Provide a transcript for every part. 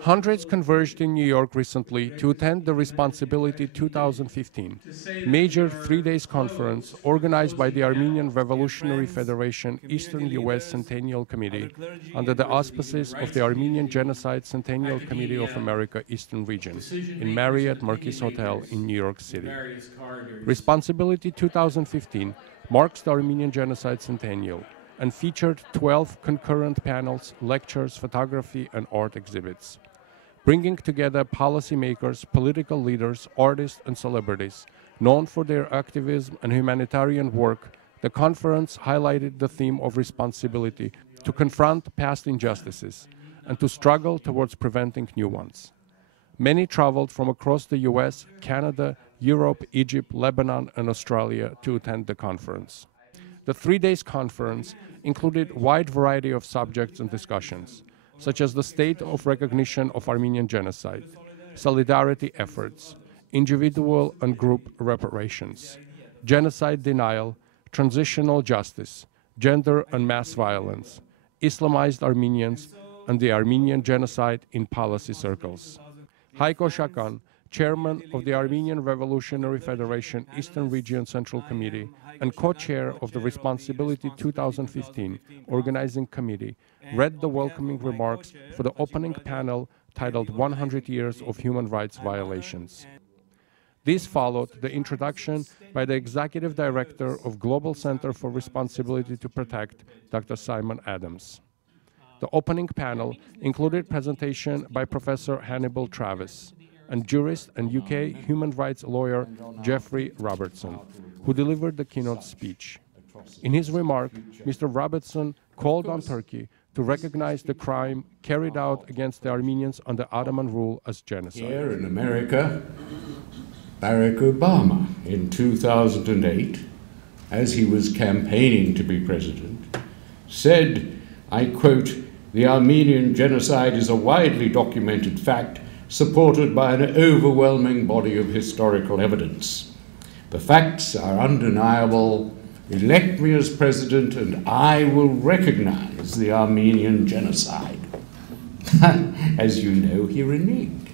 Hundreds converged in New York recently to attend the Responsibility 2015, major three-day conference organized by the Armenian Revolutionary Federation Eastern U.S. Centennial Committee under the auspices of the Armenian Genocide Centennial Committee of America Eastern Region in Marriott Marquis Hotel in New York City. Responsibility 2015 marks the Armenian Genocide Centennial and featured 12 concurrent panels, lectures, photography, and art exhibits. Bringing together policymakers, political leaders, artists, and celebrities known for their activism and humanitarian work, the conference highlighted the theme of responsibility to confront past injustices and to struggle towards preventing new ones. Many traveled from across the US, Canada, Europe, Egypt, Lebanon, and Australia to attend the conference. The three-day conference included a wide variety of subjects and discussions, such as the state of recognition of Armenian genocide, solidarity efforts, individual and group reparations, genocide denial, transitional justice, gender and mass violence, Islamized Armenians, and the Armenian genocide in policy circles. Heiko Shakan, chairman of the Armenian Revolutionary Federation Eastern Region Central Committee and co-chair of the Responsibility 2015 Organizing Committee, read the welcoming remarks for the opening panel titled 100 Years of Human Rights Violations. This followed the introduction by the Executive Director of Global Center for Responsibility to Protect, Dr. Simon Adams. The opening panel included presentation by Professor Hannibal Travis and jurist and UK human rights lawyer Jeffrey Robertson, who delivered the keynote speech. In his remark, Mr. Robertson called on Turkey to recognize the crime carried out against the Armenians under Ottoman rule as genocide. Here in America, Barack Obama in 2008, as he was campaigning to be president, said, I quote, "The Armenian genocide is a widely documented fact supported by an overwhelming body of historical evidence. The facts are undeniable. Elect me as president and I will recognize the Armenian genocide." As you know, he reneged.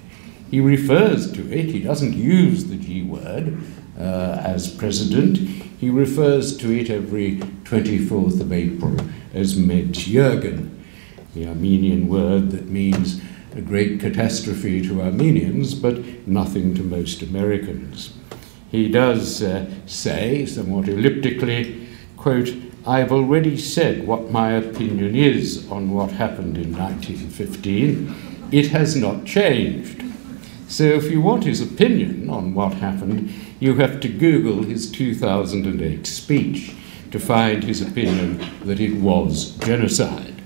He refers to it, he doesn't use the G word as president, he refers to it every 24th of April as Medjugorje, the Armenian word that means a great catastrophe to Armenians, but nothing to most Americans. He does say, somewhat elliptically, quote, "I've already said what my opinion is on what happened in 1915. It has not changed." So if you want his opinion on what happened, you have to Google his 2008 speech to find his opinion that it was genocide.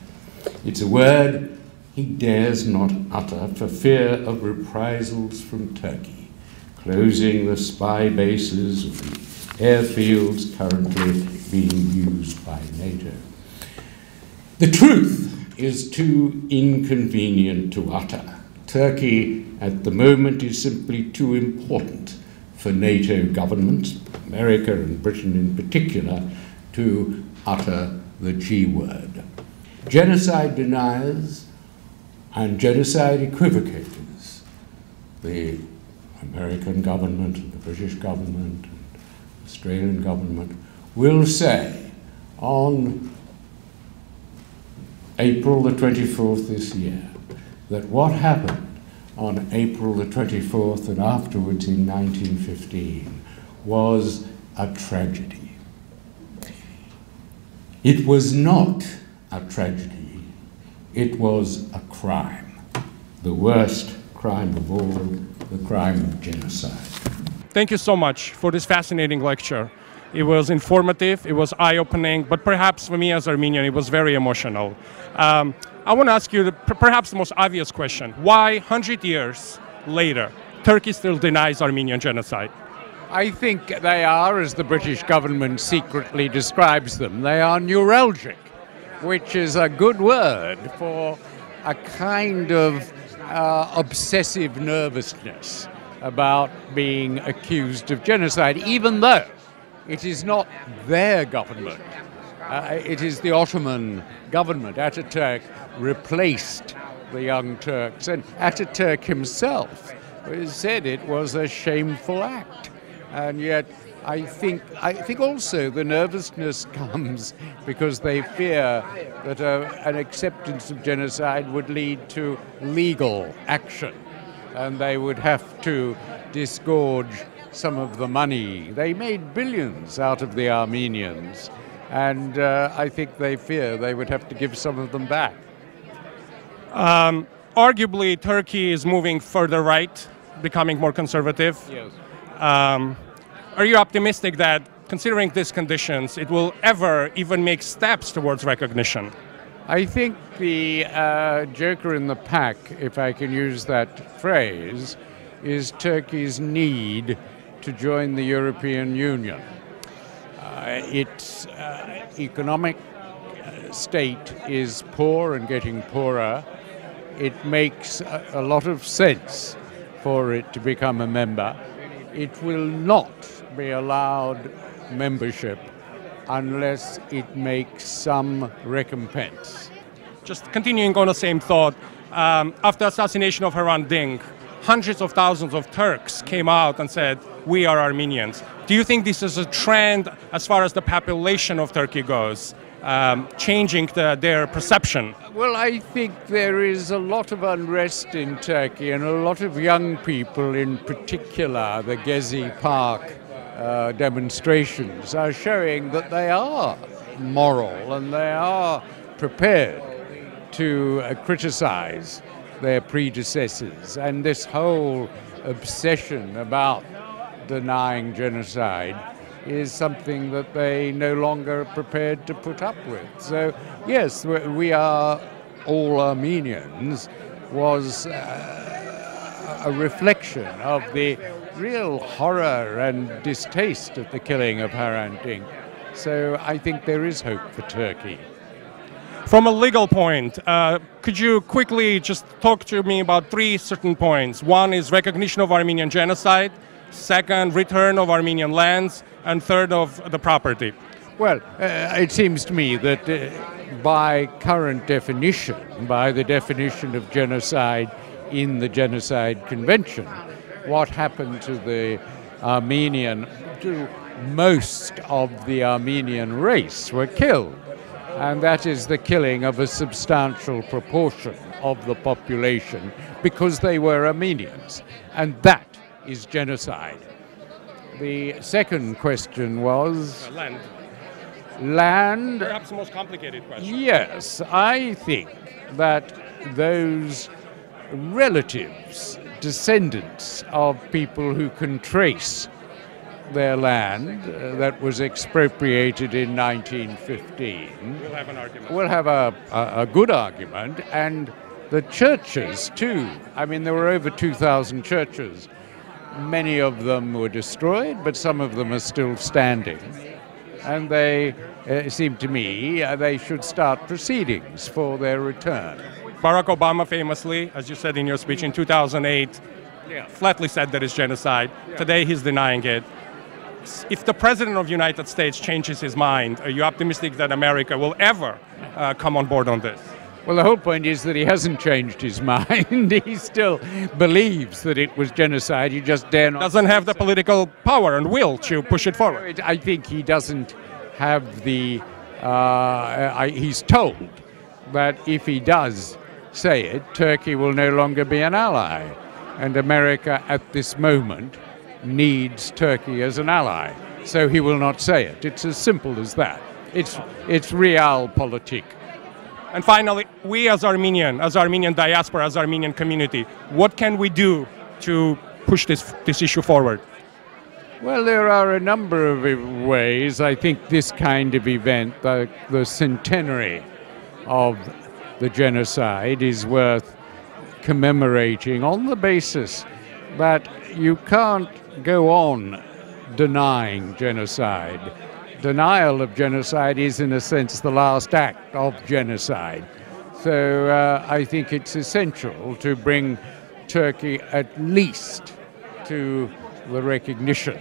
It's a word he dares not utter for fear of reprisals from Turkey, closing the spy bases of the airfields currently being used by NATO. The truth is too inconvenient to utter. Turkey at the moment is simply too important for NATO governments, America and Britain in particular, to utter the G word. Genocide deniers and genocide equivocators, the American government and the British government and the Australian government, will say on April the 24th this year that what happened on April the 24th and afterwards in 1915 was a tragedy. It was not a tragedy. It was a crime, the worst crime of all, the crime of genocide. Thank you so much for this fascinating lecture. It was informative, it was eye-opening, but perhaps for me as Armenian, it was very emotional. I want to ask you perhaps the most obvious question. Why, 100 years later, Turkey still denies Armenian genocide? I think they are, as the British government secretly describes them, they are neuralgic, which is a good word for a kind of obsessive nervousness about being accused of genocide, even though it is not their government. It is the Ottoman government. Ataturk replaced the Young Turks, and Ataturk himself said it was a shameful act. And yet I think also the nervousness comes because they fear that an acceptance of genocide would lead to legal action, and they would have to disgorge some of the money. They made billions out of the Armenians, and I think they fear they would have to give some of them back. Arguably, Turkey is moving further right, becoming more conservative. Yes. Are you optimistic that, considering these conditions, it will ever even make steps towards recognition? I think the joker in the pack, if I can use that phrase, is Turkey's need to join the European Union. Its economic state is poor and getting poorer. It makes a lot of sense for it to become a member. It will not be allowed membership unless it makes some recompense. Just continuing on the same thought, after the assassination of Hrant Dink, hundreds of thousands of Turks came out and said, "We are Armenians." Do you think this is a trend as far as the population of Turkey goes, changing their perception? Well, I think there is a lot of unrest in Turkey, and a lot of young people, in particular the Gezi Park demonstrations, are showing that they are moral and they are prepared to criticize their predecessors. And this whole obsession about denying genocide is something that they no longer are prepared to put up with. So, yes, we are all Armenians was a reflection of the real horror and distaste at the killing of Hrant Dink. So I think there is hope for Turkey. From a legal point, could you quickly just talk to me about three certain points? One is recognition of Armenian genocide, second, return of Armenian lands, and third, of the property. Well, it seems to me that by current definition, by the definition of genocide in the Genocide Convention, what happened to the Armenian, to most of the Armenian race were killed. And that is the killing of a substantial proportion of the population because they were Armenians. And that is genocide. The second question was... Land. Land. Perhaps the most complicated question. Yes, I think that those relatives, descendants of people who can trace their land that was expropriated in 1915 We'll have an argument. will have a good argument, and the churches too. I mean, there were over 2,000 churches. Many of them were destroyed, but some of them are still standing. And they, it seemed to me, they should start proceedings for their return. Barack Obama famously, as you said in your speech in 2008, flatly said that it's genocide. Today he's denying it. If the President of the United States changes his mind, are you optimistic that America will ever come on board on this? Well, the whole point is that he hasn't changed his mind. He still believes that it was genocide. He just dare not. Doesn't have the political power and will to push it forward. I think he doesn't have the... he's told that if he does say it, Turkey will no longer be an ally. And America, at this moment, needs Turkey as an ally. So he will not say it. It's as simple as that. It's realpolitik. And finally, we as Armenian diaspora, as Armenian community, what can we do to push this issue forward? Well, there are a number of ways. I think this kind of event, the centenary of the genocide, is worth commemorating on the basis that you can't go on denying genocide. Denial of genocide is, in a sense, the last act of genocide. So I think it's essential to bring Turkey at least to the recognition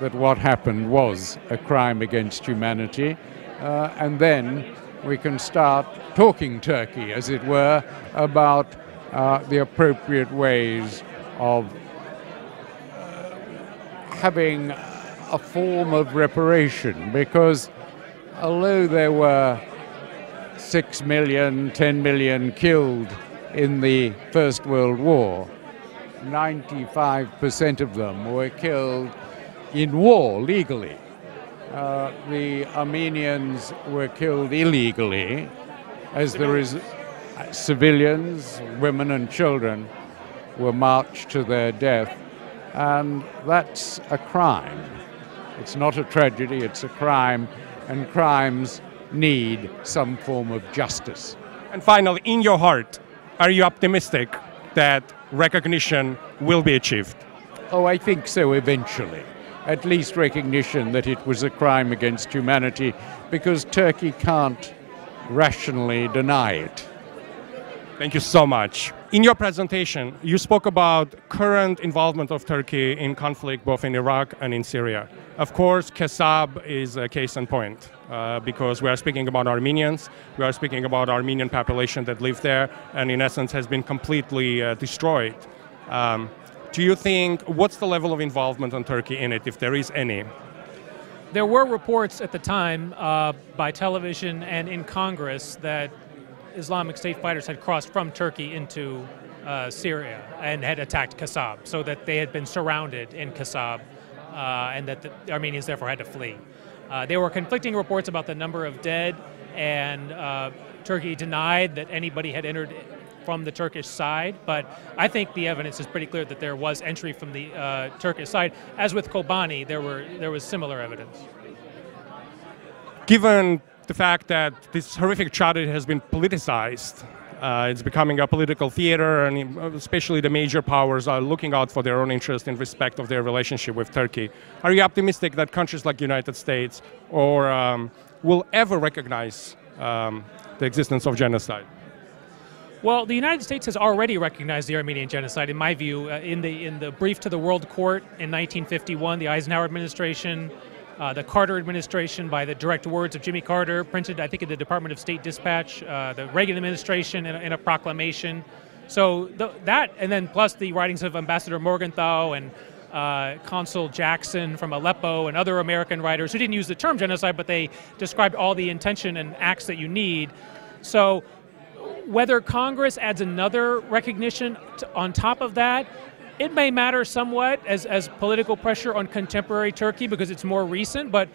that what happened was a crime against humanity, and then we can start talking Turkey, as it were, about the appropriate ways of having a form of reparation, because although there were 6 million, 10 million killed in the First World War, 95% of them were killed in war legally. The Armenians were killed illegally, as there is civilians, women and children were marched to their death, and that's a crime. It's not a tragedy, it's a crime, and crimes need some form of justice. And finally, in your heart, are you optimistic that recognition will be achieved? Oh, I think so eventually. At least recognition that it was a crime against humanity, because Turkey can't rationally deny it. Thank you so much. In your presentation, you spoke about current involvement of Turkey in conflict both in Iraq and in Syria. Of course, Kasab is a case in point because we are speaking about Armenians, we are speaking about Armenian population that live there and in essence has been completely destroyed. Do you think, what's the level of involvement on Turkey in it, if there is any? There were reports at the time by television and in Congress that Islamic State fighters had crossed from Turkey into Syria and had attacked Kasab, so that they had been surrounded in Kasab and that the Armenians therefore had to flee. There were conflicting reports about the number of dead, and Turkey denied that anybody had entered from the Turkish side, but I think the evidence is pretty clear that there was entry from the Turkish side. As with Kobani, there was similar evidence. Given the fact that this horrific tragedy has been politicized, it's becoming a political theater, and especially the major powers are looking out for their own interest in respect of their relationship with Turkey. Are you optimistic that countries like the United States will ever recognize the existence of genocide? Well, the United States has already recognized the Armenian genocide, in my view, in the brief to the World Court in 1951, the Eisenhower administration, the Carter administration, by the direct words of Jimmy Carter, printed, I think, in the Department of State Dispatch, the Reagan administration in a proclamation. So that, and then plus the writings of Ambassador Morgenthau and Consul Jackson from Aleppo and other American writers who didn't use the term genocide, but they described all the intention and acts that you need. So whether Congress adds another recognition on top of that, it may matter somewhat as political pressure on contemporary Turkey because it's more recent, but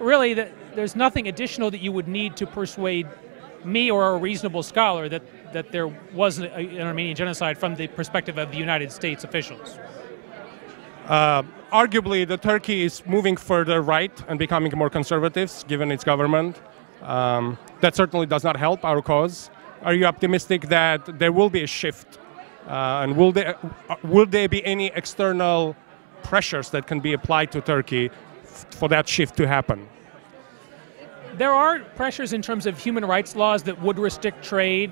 really there's nothing additional that you would need to persuade me or a reasonable scholar that there was an Armenian genocide from the perspective of the United States officials. Arguably, the Turkey is moving further right and becoming more conservative, given its government. That certainly does not help our cause. Are you optimistic that there will be a shift? And will there be any external pressures that can be applied to Turkey for that shift to happen? There are pressures in terms of human rights laws that would restrict trade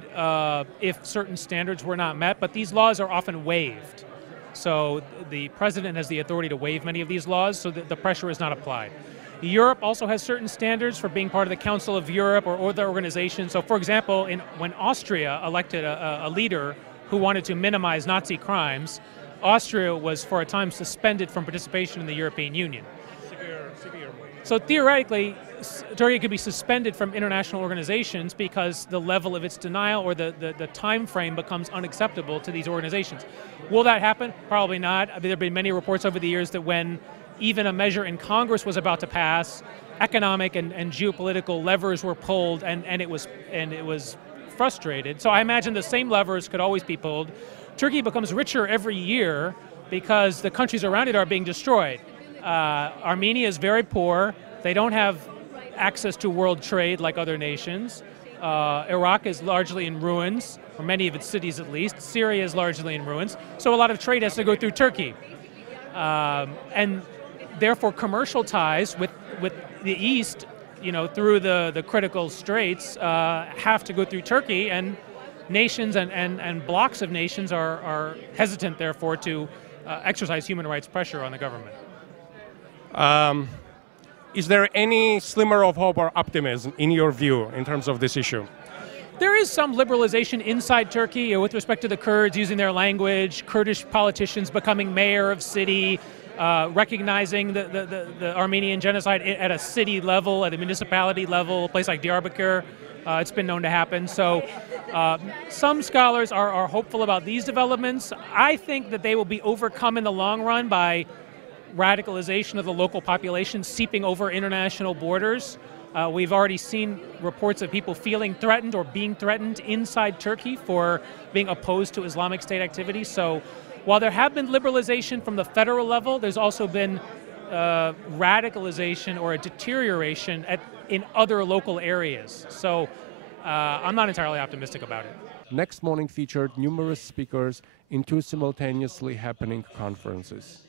if certain standards were not met, but these laws are often waived. So the president has the authority to waive many of these laws, so that the pressure is not applied. Europe also has certain standards for being part of the Council of Europe or other organizations. So for example, when Austria elected a leader who wanted to minimize Nazi crimes, Austria was for a time suspended from participation in the European Union. Severe. So theoretically, Turkey could be suspended from international organizations because the level of its denial or the time frame becomes unacceptable to these organizations. Will that happen? Probably not. I mean, there have been many reports over the years that when even a measure in Congress was about to pass, economic and geopolitical levers were pulled and it was frustrated. So I imagine the same levers could always be pulled. Turkey becomes richer every year because the countries around it are being destroyed. Armenia is very poor. They don't have access to world trade like other nations. Iraq is largely in ruins. or many of its cities at least. Syria is largely in ruins, so a lot of trade has to go through Turkey. And therefore commercial ties with the East, through the critical straits, have to go through Turkey, and nations and blocks of nations are hesitant, therefore, to exercise human rights pressure on the government. Is there any slimmer of hope or optimism, in your view, in terms of this issue? There is some liberalization inside Turkey with respect to the Kurds using their language, Kurdish politicians becoming mayor of city, recognizing the Armenian genocide at a city level, at a municipality level, a place like Diyarbakir. It's been known to happen. So some scholars are hopeful about these developments. I think that they will be overcome in the long run by radicalization of the local population seeping over international borders. We've already seen reports of people feeling threatened or being threatened inside Turkey for being opposed to Islamic State activity. So while there have been liberalization from the federal level, there's also been radicalization or a deterioration in other local areas. So I'm not entirely optimistic about it. Next morning featured numerous speakers in two simultaneously happening conferences.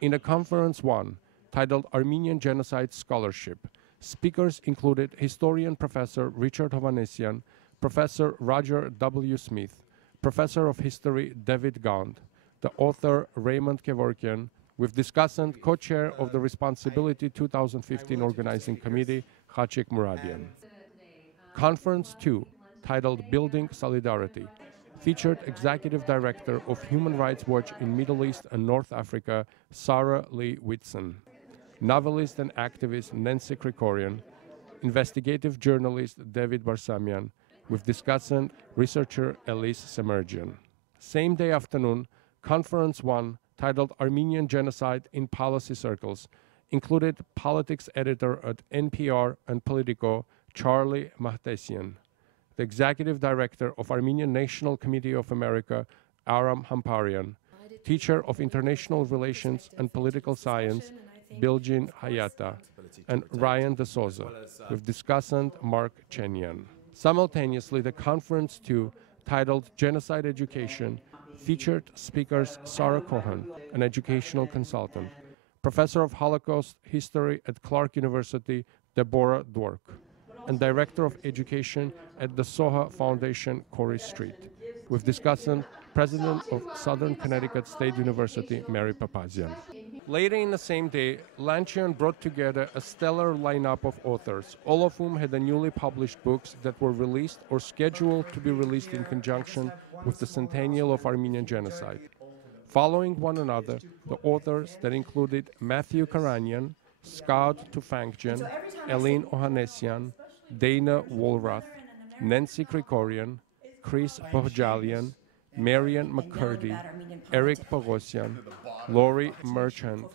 In a Conference 1, titled Armenian Genocide Scholarship, speakers included historian Professor Richard Hovhannisyan, Professor Roger W. Smith, Professor of History David Gond, the author Raymond Kevorkian, with discussant co-chair of the Responsibility 2015 Organizing Committee, Khachik Muradian. Conference 2, titled Building Solidarity, featured Executive Director of Human Rights Watch in Middle East and North Africa, Sarah Lee Whitson, novelist and activist Nancy Krikorian, investigative journalist David Barsamian, with discussant researcher Elise Semerjian. Same day afternoon, Conference 1, titled Armenian Genocide in Policy Circles, included politics editor at NPR and Politico, Charlie Mahtesian, the executive director of Armenian National Committee of America, Aram Hamparian, teacher of international relations and political science, Bilgin Hayata, and Ryan De Souza, with discussant Mark Chenyan. Simultaneously, the Conference 2, titled Genocide Education, featured speakers Sarah Cohen, an educational consultant, professor of Holocaust history at Clark University, Deborah Dwork, and director of education at the Soha Foundation, Corey Street, with discussant president of Southern Connecticut State University, Mary Papazian. Later in the same day, Lancian brought together a stellar lineup of authors, all of whom had newly published books that were released or scheduled to be released in conjunction with the centennial of Armenian genocide. Following one another, the authors that included Matthew Karanian, Scott Tufangjian, Eileen Ohanessian, Dana Woolrath, Nancy Krikorian, Chris Bohjalian, Marian McCurdy, Eric Pogosyan, Laurie Merchant,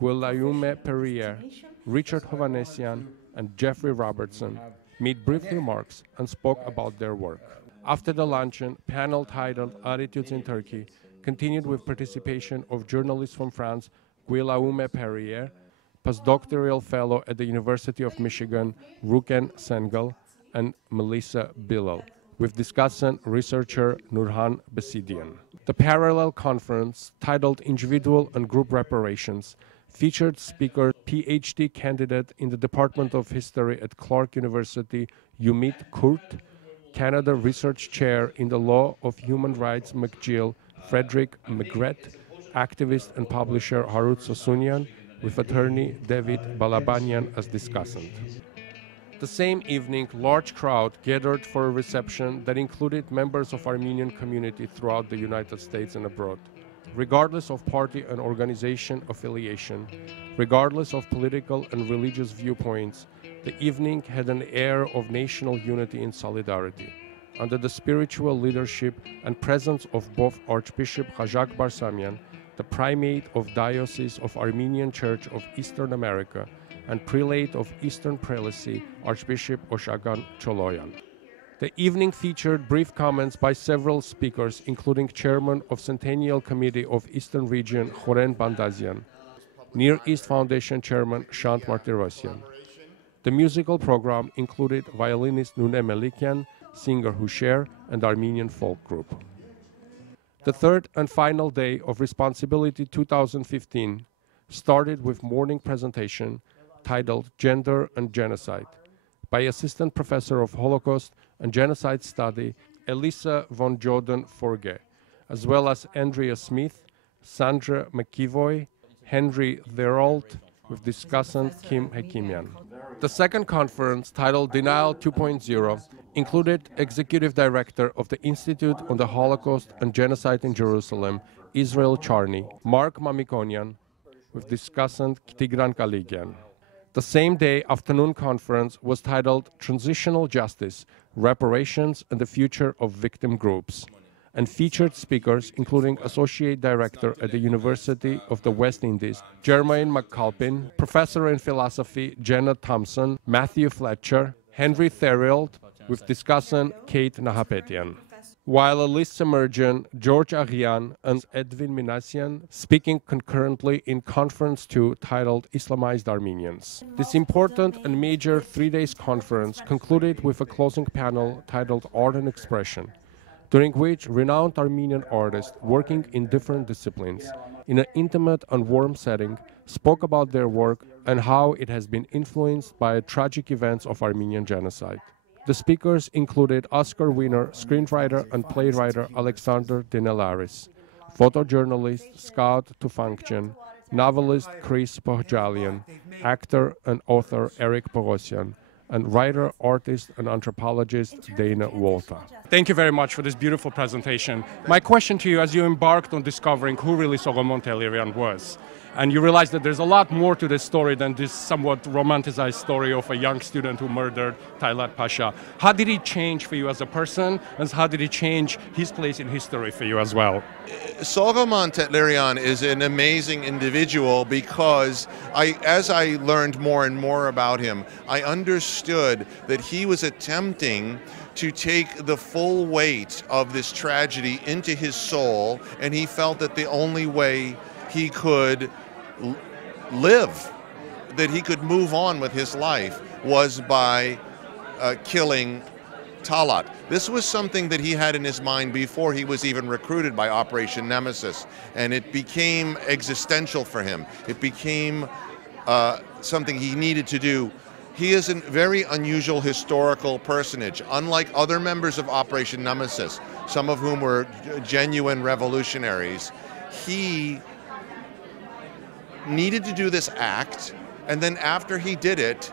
Guilayume Perrier, Richard Hovhanessian, and Jeffrey Robertson made brief remarks and spoke about their work. After the luncheon, panel titled Attitudes in Turkey continued with participation of journalists from France, Guilayume Perrier, postdoctoral fellow at the University of Michigan, Ruken Sengel, and Melissa Bilal, with discussant researcher Nurhan Besidian. The parallel conference, titled Individual and Group Reparations, featured speaker PhD candidate in the Department of History at Clark University, Yumit Kurt, Canada Research Chair in the Law of Human Rights McGill, Frederick Megret, activist and publisher Harut Sosunian, with attorney David Balabanyan as discussant. The same evening, large crowd gathered for a reception that included members of Armenian community throughout the United States and abroad. Regardless of party and organization affiliation, regardless of political and religious viewpoints, the evening had an air of national unity and solidarity. Under the spiritual leadership and presence of both Archbishop Khajak Barsamian, the primate of Diocese of Armenian Church of Eastern America, and prelate of Eastern Prelacy, Archbishop Oshagan Choloyan. The evening featured brief comments by several speakers, including chairman of Centennial Committee of Eastern Region, Khoren Bandazian, Near East Foundation chairman, Shant Martirosyan. The musical program included violinist Nune Melikian, singer Husher, and Armenian folk group. The third and final day of Responsibility 2015 started with morning presentation titled Gender and Genocide by Assistant Professor of Holocaust and Genocide Study Elisa von Joden-Forget, as well as Andrea Smith, Sandra McEvoy, Henry Therold, with discussant Kim Hekimian. The second conference, titled Denial 2.0, included Executive Director of the Institute on the Holocaust and Genocide in Jerusalem, Israel Charny, Mark Mamikonian, with discussant Tigran Kaligian. The same day afternoon conference was titled Transitional Justice, Reparations and the Future of Victim Groups, and featured speakers including Associate Director at the University of the West Indies, Jermaine McAlpin, Professor in Philosophy Jenna Thompson, Matthew Fletcher, Henry Theriault, with discussant Kate Nahapetian, while Elise Semerjian, George Arian, and Edwin Minassian speaking concurrently in Conference 2 titled Islamized Armenians. This important and major 3 days conference concluded with a closing panel titled Art and Expression, during which renowned Armenian artists working in different disciplines, in an intimate and warm setting, spoke about their work and how it has been influenced by tragic events of Armenian genocide. The speakers included Oscar winner, screenwriter and playwright Alexander Dinelaris, photojournalist Scott Tufankjian, novelist Chris Pohjalian, actor and author Eric Bogosian, and writer, artist, and anthropologist Dana Wolta. Thank you very much for this beautiful presentation. My question to you, as you embarked on discovering who really Solomon Tehlirian was, and you realized that there's a lot more to this story than this somewhat romanticized story of a young student who murdered Tailat Pasha. How did he change for you as a person, and how did he change his place in history for you as well? Solomon Tehlirian is an amazing individual because as I learned more and more about him, I understood that he was attempting to take the full weight of this tragedy into his soul, and he felt that the only way he could live, that he could move on with his life, was by killing Talat. This was something that he had in his mind before he was even recruited by Operation Nemesis, and it became existential for him. It became something he needed to do. He is a very unusual historical personage. Unlike other members of Operation Nemesis, some of whom were genuine revolutionaries, he needed to do this act, and then after he did it,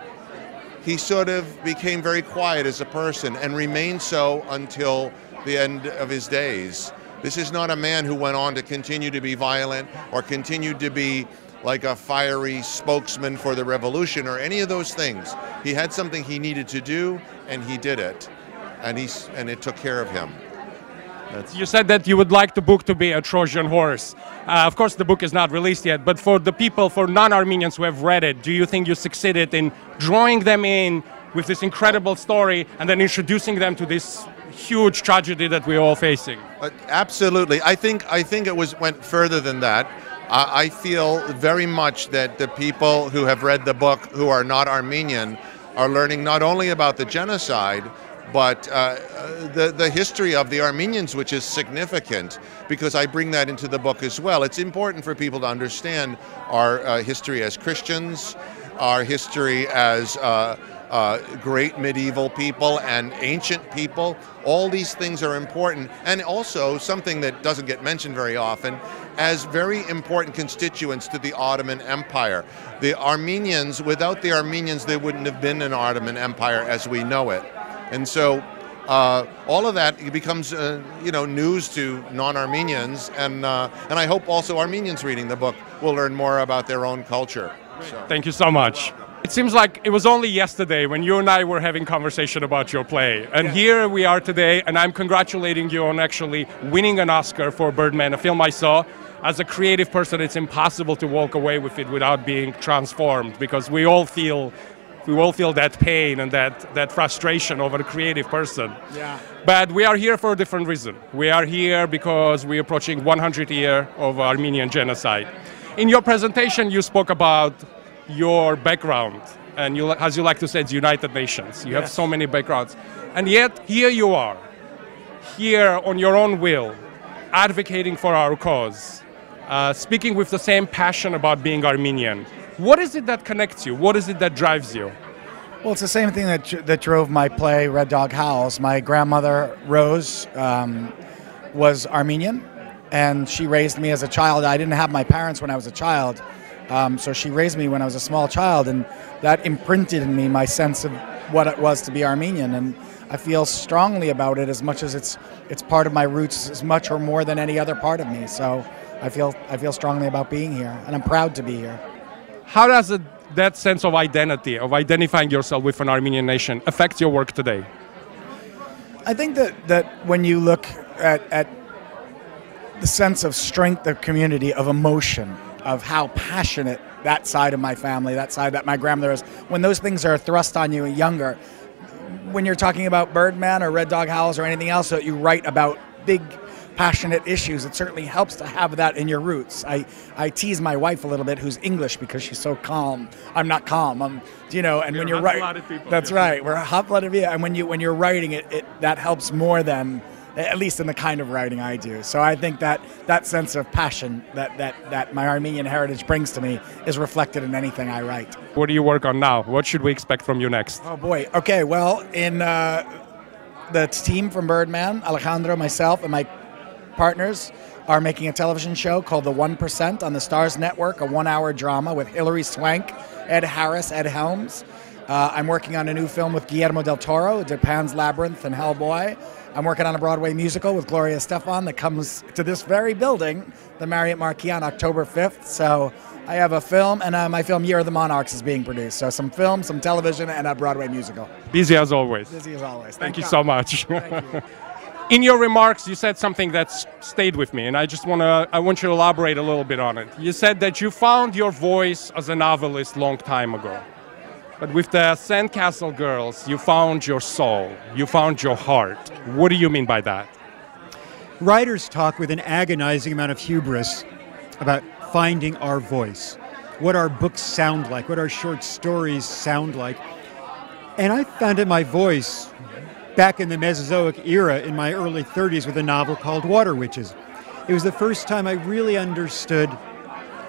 he sort of became very quiet as a person and remained so until the end of his days. This is not a man who went on to continue to be violent or continued to be like a fiery spokesman for the revolution or any of those things. He had something he needed to do, and he did it, and it took care of him. You said that you would like the book to be a Trojan horse. Of course, the book is not released yet, but for the people, for non-Armenians who have read it, do you think you succeeded in drawing them in with this incredible story and then introducing them to this huge tragedy that we're all facing? Absolutely. I think it went further than that. I feel very much that the people who have read the book who are not Armenian are learning not only about the genocide, but the history of the Armenians, which is significant, because I bring that into the book as well. It's important for people to understand our history as Christians, our history as great medieval people and ancient people. All these things are important, and also something that doesn't get mentioned very often, as very important constituents to the Ottoman Empire. The Armenians, without the Armenians, there wouldn't have been an Ottoman Empire as we know it. And so all of that becomes news to non-Armenians, and I hope also Armenians reading the book will learn more about their own culture. So. Thank you so much. It seems like it was only yesterday when you and I were having conversation about your play, and here we are today, and I'm congratulating you on actually winning an Oscar for Birdman, a film I saw. As a creative person, it's impossible to walk away with it without being transformed, because we all feel that pain and that frustration over a creative person. Yeah. But we are here for a different reason. We are here because we're approaching 100 years of Armenian genocide. In your presentation, you spoke about your background and you, as you like to say, it's United Nations. You have so many backgrounds. And yet, here you are, here on your own will, advocating for our cause, speaking with the same passion about being Armenian. What is it that connects you? What is it that drives you? Well, it's the same thing that drove my play Red Dog Howls. My grandmother, Rose, was Armenian, and she raised me as a child. I didn't have my parents when I was a child, so she raised me when I was a small child, and that imprinted in me my sense of what it was to be Armenian. And I feel strongly about it as much as it's part of my roots, as much or more than any other part of me. So I feel strongly about being here, and I'm proud to be here. How does that sense of identity, of identifying yourself with an Armenian nation, affect your work today? I think that when you look at the sense of strength of community, of emotion, of how passionate that side of my family, that side that my grandmother is, when those things are thrust on you younger, when you're talking about Birdman or Red Dog Howls or anything else that you write about big passionate issues, it certainly helps to have that in your roots. I tease my wife a little bit, who's English, because she's so calm. I'm not calm. And when you're writing, that's right. We're hot-blooded people, and when you're writing it that helps more than, at least in the kind of writing I do. So I think that sense of passion that my Armenian heritage brings to me is reflected in anything I write. What do you work on now? What should we expect from you next? Oh boy. Okay. Well, in the team from Birdman, Alejandro, myself, and my partners are making a television show called The 1% on the Starz Network, a 1-hour drama with Hilary Swank, Ed Harris, Ed Helms. I'm working on a new film with Guillermo del Toro, Pan's Labyrinth and Hellboy. I'm working on a Broadway musical with Gloria Estefan that comes to this very building, the Marriott Marquis, on October 5th. So I have a film, and my film Year of the Monarchs is being produced. So some film, some television, and a Broadway musical. Busy as always. Busy as always. Thank you so much. Thank you. In your remarks, you said something that's stayed with me, and I want you to elaborate a little bit on it. You said that you found your voice as a novelist long time ago. But with the Sandcastle Girls, you found your soul, you found your heart. What do you mean by that? Writers talk with an agonizing amount of hubris about finding our voice, what our books sound like, what our short stories sound like. And I found my voice back in the Mesozoic era in my early 30s with a novel called Water Witches. It was the first time I really understood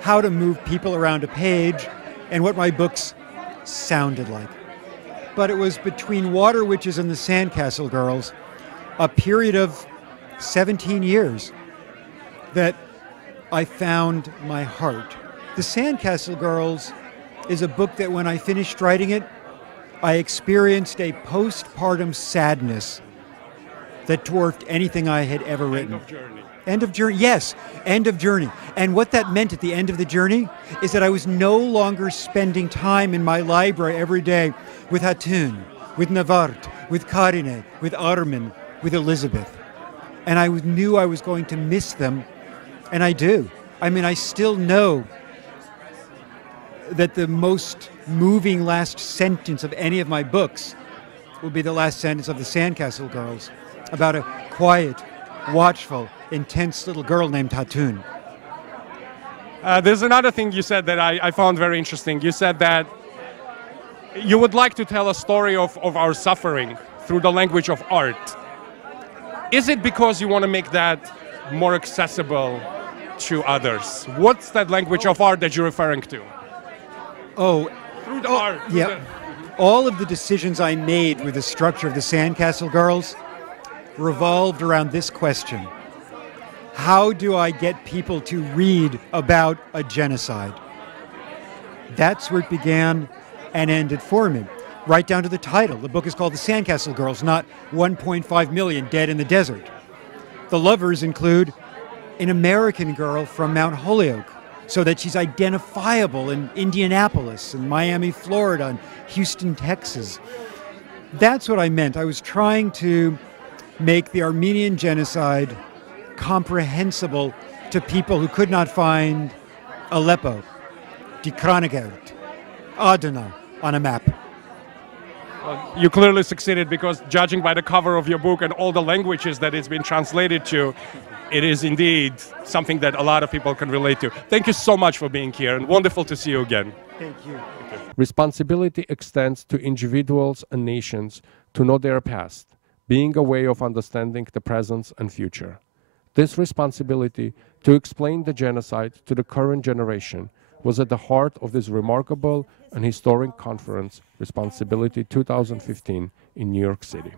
how to move people around a page and what my books sounded like. But it was between Water Witches and the Sandcastle Girls, a period of 17 years, that I found my heart. The Sandcastle Girls is a book that when I finished writing it, I experienced a postpartum sadness that dwarfed anything I had ever written. End of journey. End of journey, yes, end of journey. And what that meant at the end of the journey is that I was no longer spending time in my library every day with Hatun, with Navart, with Karine, with Armin, with Elizabeth. And I knew I was going to miss them, and I do. I mean, I still know that the most moving last sentence of any of my books will be the last sentence of The Sandcastle Girls, about a quiet, watchful, intense little girl named Hatun. There's another thing you said that I found very interesting. You said that you would like to tell a story of our suffering through the language of art. Is it because you want to make that more accessible to others? What's that language of art that you're referring to? Oh, Through the art. Through yeah. All of the decisions I made with the structure of the Sandcastle Girls revolved around this question. How do I get people to read about a genocide? That's where it began and ended for me. Right down to the title. The book is called The Sandcastle Girls, not 1.5 million dead in the desert. The lovers include an American girl from Mount Holyoke, so that she's identifiable in Indianapolis and Miami, Florida, and Houston, Texas. That's what I meant. I was trying to make the Armenian genocide comprehensible to people who could not find Aleppo, Dikranagert, Adana on a map. You clearly succeeded, because judging by the cover of your book and all the languages that it's been translated to, it is indeed something that a lot of people can relate to. Thank you so much for being here, and wonderful to see you again. Thank you. Responsibility extends to individuals and nations to know their past, being a way of understanding the present and future. This responsibility to explain the genocide to the current generation was at the heart of this remarkable and historic conference, Responsibility 2015, in New York City.